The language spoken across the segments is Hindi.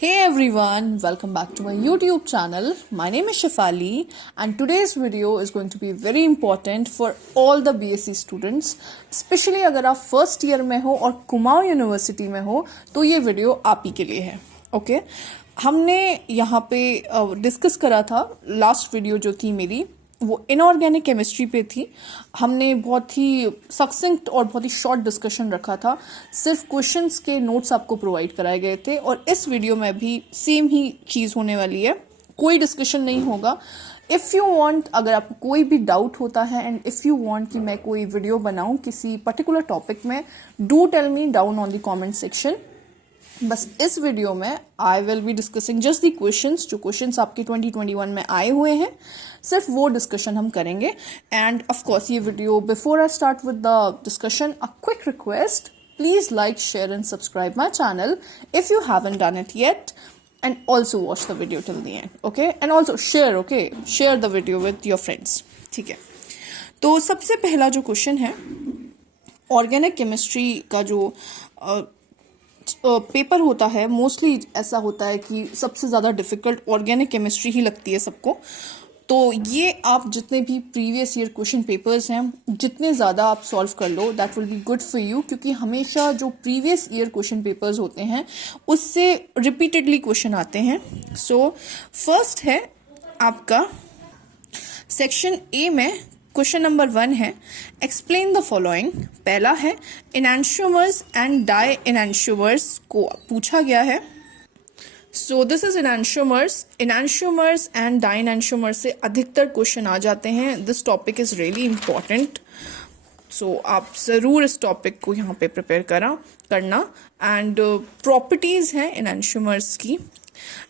Hey everyone, welcome back to my YouTube channel. My name is Shefali and today's video is going to be very important for all the BSc students. Especially अगर आप फर्स्ट ईयर में हो और कुमाऊं यूनिवर्सिटी में हो तो ये वीडियो आप ही के लिए है. ओके हमने यहाँ पे डिस्कस करा था. लास्ट वीडियो जो थी मेरी वो इनऑर्गेनिक केमिस्ट्री पे थी. हमने बहुत ही सक्सेंट और बहुत ही शॉर्ट डिस्कशन रखा था. सिर्फ क्वेश्चंस के नोट्स आपको प्रोवाइड कराए गए थे और इस वीडियो में भी सेम ही चीज़ होने वाली है. कोई डिस्कशन नहीं होगा. इफ़ यू वांट, अगर आपको कोई भी डाउट होता है एंड इफ़ यू वांट कि मैं कोई वीडियो बनाऊं किसी पर्टिकुलर टॉपिक में, do tell me down on the comment section. बस इस वीडियो में I will be discussing just the questions जो क्वेश्चंस आपके 2021 में आए हुए हैं. सिर्फ वो डिस्कशन हम करेंगे. एंड ऑफ कोर्स ये video, before I start with the discussion, a quick request, please like, share and subscribe my channel if you haven't done it yet, and also watch the video till the end. Okay, and also share the video with your friends. ठीक है, तो सबसे पहला जो क्वेश्चन है, ऑर्गेनिक केमिस्ट्री का जो पेपर होता है, मोस्टली ऐसा होता है कि सबसे ज़्यादा डिफ़िकल्ट ऑर्गेनिक केमिस्ट्री ही लगती है सबको. तो ये आप जितने भी प्रीवियस ईयर क्वेश्चन पेपर्स हैं, जितने ज़्यादा आप सॉल्व कर लो, that will be good for you. क्योंकि हमेशा जो प्रीवियस ईयर क्वेश्चन पेपर्स होते हैं उससे रिपीटेडली क्वेश्चन आते हैं. सो फर्स्ट है आपका सेक्शन ए में क्वेश्चन नंबर 1 है, एक्सप्लेन द फॉलोइंग. पहला है इनैंशियोमर्स एंड डाई इनैंशियोमर्स को पूछा गया है. So this is enantiomers and di enantiomers से अधिकतर क्वेश्चन आ जाते हैं. This topic is really important. So आप ज़रूर इस टॉपिक को यहाँ पे प्रिपेयर करना. एंड प्रॉपर्टीज़ हैं इनैंशियोमर्स की.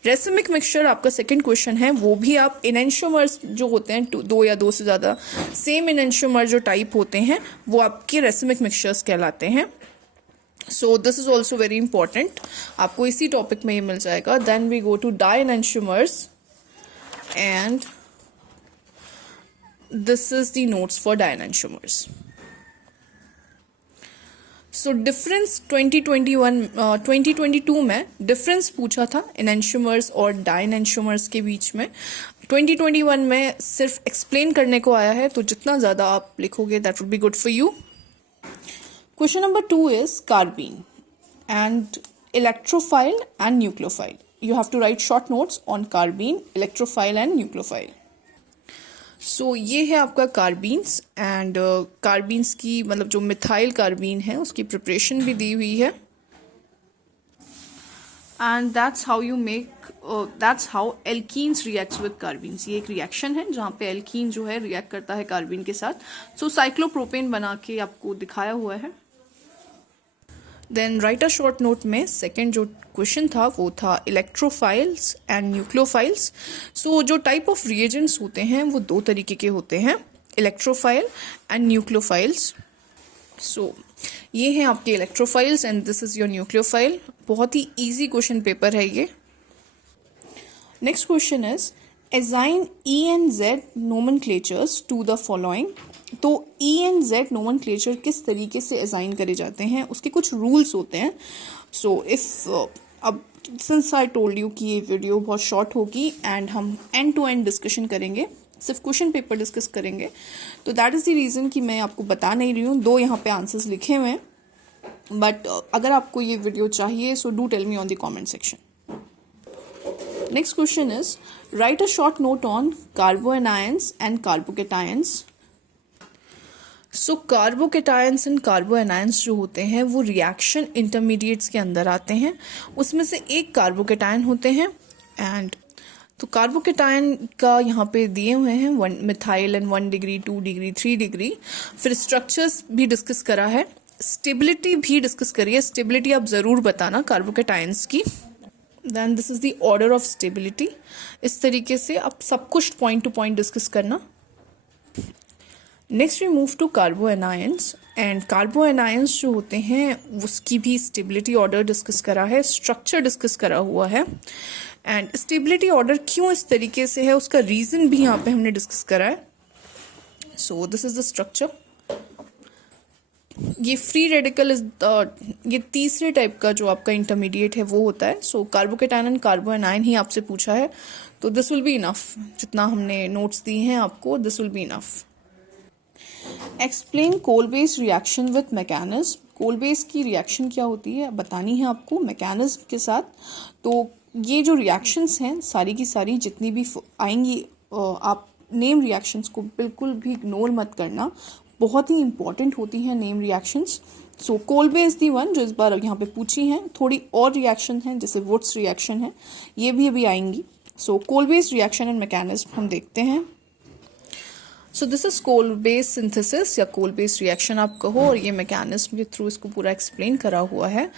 रेसिमिक मिक्सचर आपका सेकंड क्वेश्चन है. वो भी आप इनैंशियोमर्स जो होते हैं, दो या दो से ज़्यादा सेम इनैंशियोमर जो टाइप होते हैं, वो आपके रेसिमिक मिक्सचर्स कहलाते हैं. So this is also very important. आपको इसी टॉपिक में ये मिल जाएगा. Then we go to di enantiomers and this is the notes for di enantiomers. So difference 2022 में डिफरेंस पूछा था इनैंशियोमर्स और डाई इनैंशियोमर्स के बीच में. 2021 में सिर्फ एक्सप्लेन करने को आया है, तो जितना ज़्यादा आप लिखोगे that would be good for you. Question number 2 is carbene and electrophile and nucleophile. You have to write short notes on carbene, electrophile and nucleophile. So ये है आपका कार्बीन्स. एंड कार्बीन्स की मतलब जो मिथाइल कार्बीन है उसकी प्रिपरेशन भी दी हुई है. And that's how alkenes reacts with carbenes. ये एक रिएक्शन है जहाँ पे एल्कीन जो है रिएक्ट करता है कार्बीन के साथ. सो साइक्लोप्रोपेन बना के आपको दिखाया हुआ है. Then write a short note में सेकेंड जो क्वेश्चन था वो था इलेक्ट्रोफाइल्स एंड न्यूक्लियोफाइल्स. सो जो टाइप ऑफ रिएजेंट्स होते हैं वो दो तरीके के होते हैं, इलेक्ट्रोफाइल एंड न्यूक्लियोफाइल्स. सो ये हैं आपके electrophiles and this is your nucleophile. बहुत ही इजी क्वेश्चन पेपर है ये. Next question is assign E and Z nomenclatures to the following. तो E and Z nomenclature किस तरीके से assign करे जाते हैं, उसके कुछ रूल्स होते हैं. सो अब सिंस आई टोल्ड यू कि ये वीडियो बहुत शॉर्ट होगी एंड हम एंड टू एंड डिस्कशन करेंगे, सिर्फ क्वेश्चन पेपर डिस्कस करेंगे, तो दैट इज़ द रीज़न कि मैं आपको बता नहीं रही हूँ. दो यहाँ पे आंसर्स लिखे हुए हैं, बट अगर आपको ये वीडियो चाहिए so do tell me on the comment section. Next question is write a short note on carboanions and carbocations. So carbocations and carboanions जो होते हैं वो रिएक्शन इंटरमीडिएट्स के अंदर आते हैं. उसमें से एक कार्बोकेटायन होते हैं. एंड तो कार्बोकेटायन का यहाँ पे दिए हुए हैं 1 methyl and 1 degree, 2 degree, 3 degree. फिर स्ट्रक्चर्स भी डिस्कस करा है, स्टेबिलिटी भी डिस्कस करी है. स्टेबिलिटी आप ज़रूर बताना कार्बोकेटायंस की. Then this is the order of stability. इस तरीके से आप सब कुछ पॉइंट टू पॉइंट डिस्कस करना. Next we move to carbanions. And carbanions जो होते हैं उसकी भी स्टेबिलिटी ऑर्डर डिस्कस करा है, स्ट्रक्चर डिस्कस करा हुआ है. एंड स्टेबिलिटी ऑर्डर क्यों इस तरीके से है उसका रीज़न भी यहाँ पे हमने डिस्कस करा है. So this is the structure. ये फ्री रेडिकल इज ये तीसरे टाइप का जो आपका इंटरमीडिएट है वो होता है. सो कार्बोकेटायन एंड कार्बोएनाइन ही आपसे पूछा है, तो दिस विल बी इनफ. जितना हमने नोट्स दिए हैं आपको, this will be enough. Explain coal based reaction with mechanism. Coal base की रिएक्शन क्या होती है बतानी है आपको मैकेनिज्म के साथ. तो ये जो रिएक्शंस हैं सारी की सारी जितनी भी आएंगी, आप नेम रिएक्शंस को बिल्कुल भी इग्नोर मत करना, बहुत ही इंपॉर्टेंट होती हैं नेम रिएक्शंस. सो कोल बेस दी वन जो इस बार यहाँ पे पूछी हैं, थोड़ी और रिएक्शन हैं जैसे वुड्स रिएक्शन है, ये भी अभी आएंगी. So coal based reaction and mechanism हम देखते हैं. So this is Kolbe's synthesis या कोल बेस रिएक्शन आप कहो, और ये मैकेनिज्म के थ्रू इसको पूरा एक्सप्लेन करा हुआ है.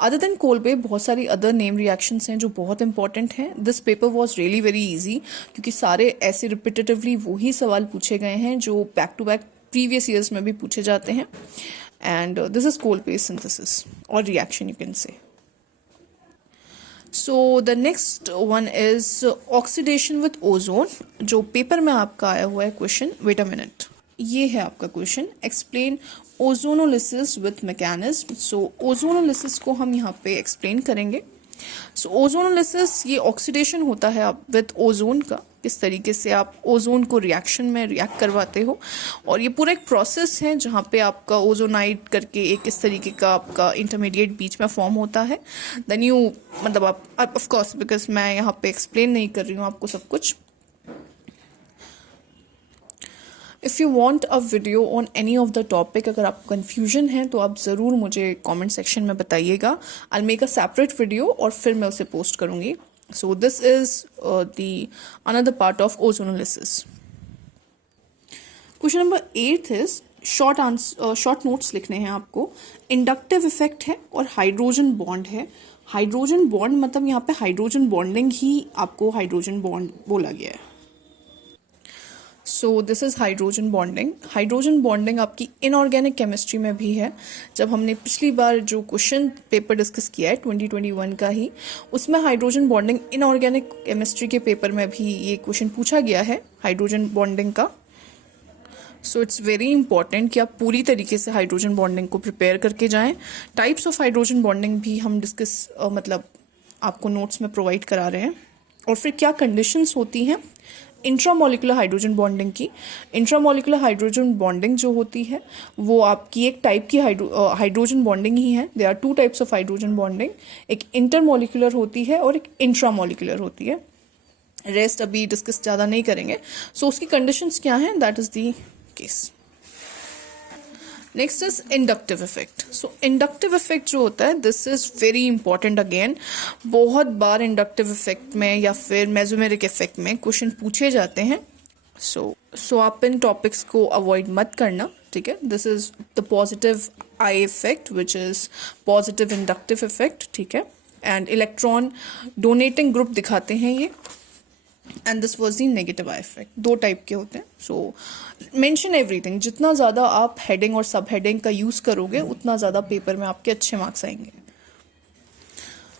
अदर देन कोल बेस बहुत सारी अदर नेम रिएक्शंस हैं जो बहुत इंपॉर्टेंट हैं. This paper was really very easy क्योंकि सारे ऐसे रिपीटेटिवली वही सवाल पूछे गए हैं जो back to back previous years में भी पूछे जाते हैं. And this is Kolbe's synthesis और reaction you can say. So the next one is oxidation with ozone, जो पेपर में आपका आया हुआ है क्वेश्चन. वेट अ मिनट, ये है आपका question. Explain ozonolysis with mechanism. So ozonolysis को हम यहाँ पे एक्सप्लेन करेंगे. सो ओजोनोलिसिस ये ऑक्सीडेशन होता है विथ ओजोन का, किस तरीके से आप ओजोन को रिएक्शन में रिएक्ट करवाते हो, और ये पूरा एक प्रोसेस है जहाँ पे आपका ओजोनाइड करके एक इस तरीके का आपका इंटरमीडिएट बीच में फॉर्म होता है. देन यू मतलब आप ऑफ कोर्स बिकॉज मैं यहाँ पे एक्सप्लेन नहीं कर रही हूँ आपको सब कुछ. If you want a video on any of the topic, अगर आपको कन्फ्यूजन है तो आप ज़रूर मुझे कॉमेंट सेक्शन में बताइएगा. I make a separate video और फिर मैं उसे पोस्ट करूँगी. सो this is the another part of ozonolysis. Question number 8 is short notes लिखने हैं आपको. इंडक्टिव इफेक्ट है और हाइड्रोजन बॉन्ड है. हाइड्रोजन बॉन्ड मतलब यहाँ पे हाइड्रोजन बॉन्डिंग ही आपको हाइड्रोजन बॉन्ड बोला गया है. So this is hydrogen bonding. Hydrogen bonding आपकी इनऑर्गेनिक केमिस्ट्री में भी है. जब हमने पिछली बार जो क्वेश्चन पेपर डिस्कस किया है 2021 का ही, उसमें हाइड्रोजन बॉन्डिंग इनऑर्गेनिक केमिस्ट्री के पेपर में भी ये क्वेश्चन पूछा गया है हाइड्रोजन बॉन्डिंग का. सो इट्स वेरी इंपॉर्टेंट कि आप पूरी तरीके से हाइड्रोजन बॉन्डिंग को प्रिपेयर करके जाएं. टाइप्स ऑफ हाइड्रोजन बॉन्डिंग भी हम डिस्कस मतलब आपको नोट्स में प्रोवाइड करा रहे हैं. और फिर क्या कंडीशंस होती हैं इंट्रामोलिकुलर हाइड्रोजन बॉन्डिंग की. इंट्रामोलिकुलर हाइड्रोजन बॉन्डिंग जो होती है वो आपकी एक टाइप की हाइड्रोजन बॉन्डिंग ही है. There are two types of hydrogen bonding. एक इंटरमोलिकुलर होती है और एक इंट्रामोलिकुलर होती है. रेस्ट अभी डिस्कस ज़्यादा नहीं करेंगे. सो उसकी कंडीशंस क्या हैं, that is the case. Next is inductive effect. So inductive effect जो होता है this is very important. Again बहुत बार इंडक्टिव इफेक्ट में या फिर मेसोमेरिक इफेक्ट में क्वेश्चन पूछे जाते हैं. सो आप इन टॉपिक्स को अवॉइड मत करना, ठीक है. This is the positive I effect which is positive inductive effect, ठीक है. एंड इलेक्ट्रॉन डोनेटिंग ग्रुप दिखाते हैं ये. And this was the negative I effect. दो टाइप के होते हैं. सो मेंशन एवरीथिंग. जितना ज़्यादा आप हेडिंग और सब हेडिंग का यूज़ करोगे उतना ज़्यादा पेपर में आपके अच्छे मार्क्स आएंगे.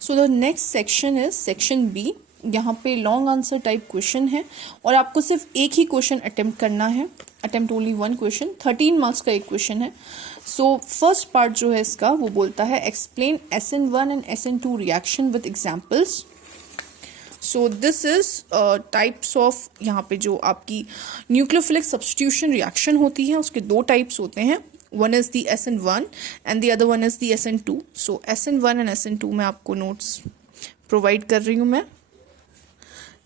So the next section is section B. यहाँ पे लॉन्ग आंसर टाइप क्वेश्चन है और आपको सिर्फ एक ही क्वेश्चन अटेम्प्ट करना है. Attempt only one question. 13 marks का एक क्वेश्चन है. सो फर्स्ट पार्ट जो है इसका वो बोलता है explain SN1 and SN2 reaction with examples. So this is types of, यहाँ पे जो आपकी न्यूक्लियोफिलिक सब्स्टिट्यूशन रिएक्शन होती है उसके दो टाइप्स होते हैं. One is the SN1 and the other one is the SN2. So SN1 and SN2 में आपको नोट्स प्रोवाइड कर रही हूँ मैं.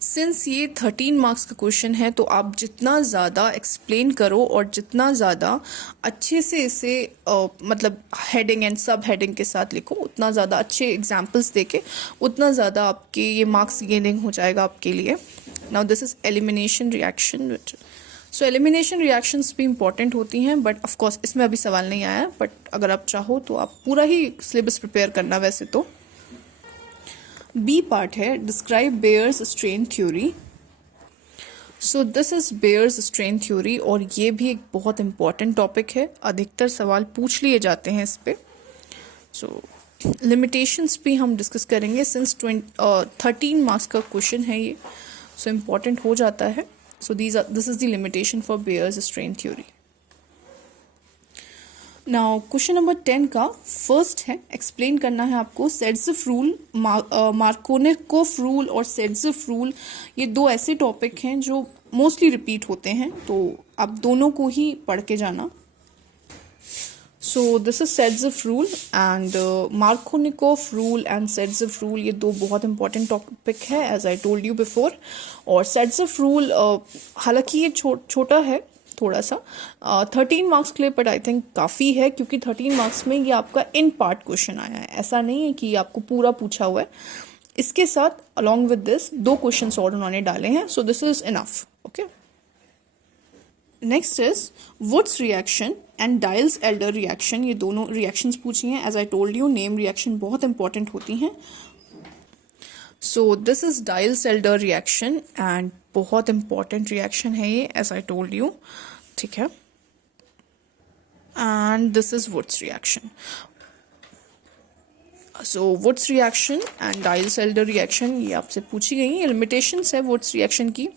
सिंस ये 13 मार्क्स का क्वेश्चन है तो आप जितना ज़्यादा एक्सप्लेन करो और जितना ज़्यादा अच्छे से इसे मतलब हेडिंग एंड सब हेडिंग के साथ लिखो, उतना ज़्यादा अच्छे एग्जाम्पल्स देके उतना ज़्यादा आपके ये मार्क्स गेनिंग हो जाएगा आपके लिए. Now this is elimination reaction. So elimination reactions भी इंपॉर्टेंट होती हैं बट ऑफकोर्स इसमें अभी सवाल नहीं आया. बट अगर आप चाहो तो आप पूरा ही सिलेबस प्रिपेयर करना. वैसे तो बी पार्ट है describe Baeyer's strain theory. So this is Baeyer's strain theory और ये भी एक बहुत इंपॉर्टेंट टॉपिक है. अधिकतर सवाल पूछ लिए जाते हैं इस पे. सो लिमिटेशंस भी हम डिस्कस करेंगे सिंस 13 मार्क्स का क्वेश्चन है ये. सो इम्पॉर्टेंट हो जाता है. So this is the limitation for Baeyer's strain theory. Now question number 10 का फर्स्ट है, एक्सप्लेन करना है आपको सेड्ज़िफ रूल, मार्कोनिकोफ रूल और सेड्ज़िफ रूल। ये दो ऐसे टॉपिक हैं जो मोस्टली रिपीट होते हैं, तो आप दोनों को ही पढ़ के जाना। So this is Saytzeff rule and Markovnikov rule and Saytzeff rule, ये दो बहुत इंपॉर्टेंट टॉपिक है as I told you before. और सेड्ज़िफ रूल हालांकि ये छोटा है थोड़ा सा, 13 मार्क्स के लिए, बट आई थिंक काफ़ी है क्योंकि 13 मार्क्स में ये आपका इन पार्ट क्वेश्चन आया है, ऐसा नहीं है कि आपको पूरा पूछा हुआ है। इसके साथ अलॉन्ग विद दिस 2 क्वेश्चंस और उन्होंने डाले हैं, so this is enough. Okay, next is Wurtz reaction and Diels Alder reaction. ये दोनों रिएक्शंस पूछी हैं, as I told you name reaction बहुत इंपॉर्टेंट होती हैं। So this is Diels Alder reaction and बहुत इंपॉर्टेंट रिएक्शन है ये, एज आई टोल्ड यू, ठीक है। And this is Wurtz reaction. So Wurtz reaction and Diels Alder reaction ये आपसे पूछी गई है, लिमिटेशंस है वुड्स रिएक्शन की।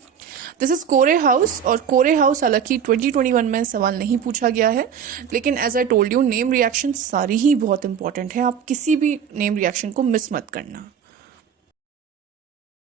दिस इज कोरे हाउस, और कोरे हाउस हालांकि 2021 में सवाल नहीं पूछा गया है, लेकिन as I told you name reaction सारी ही बहुत इंपॉर्टेंट है, आप किसी भी नेम रिएक्शन को मिस मत करना।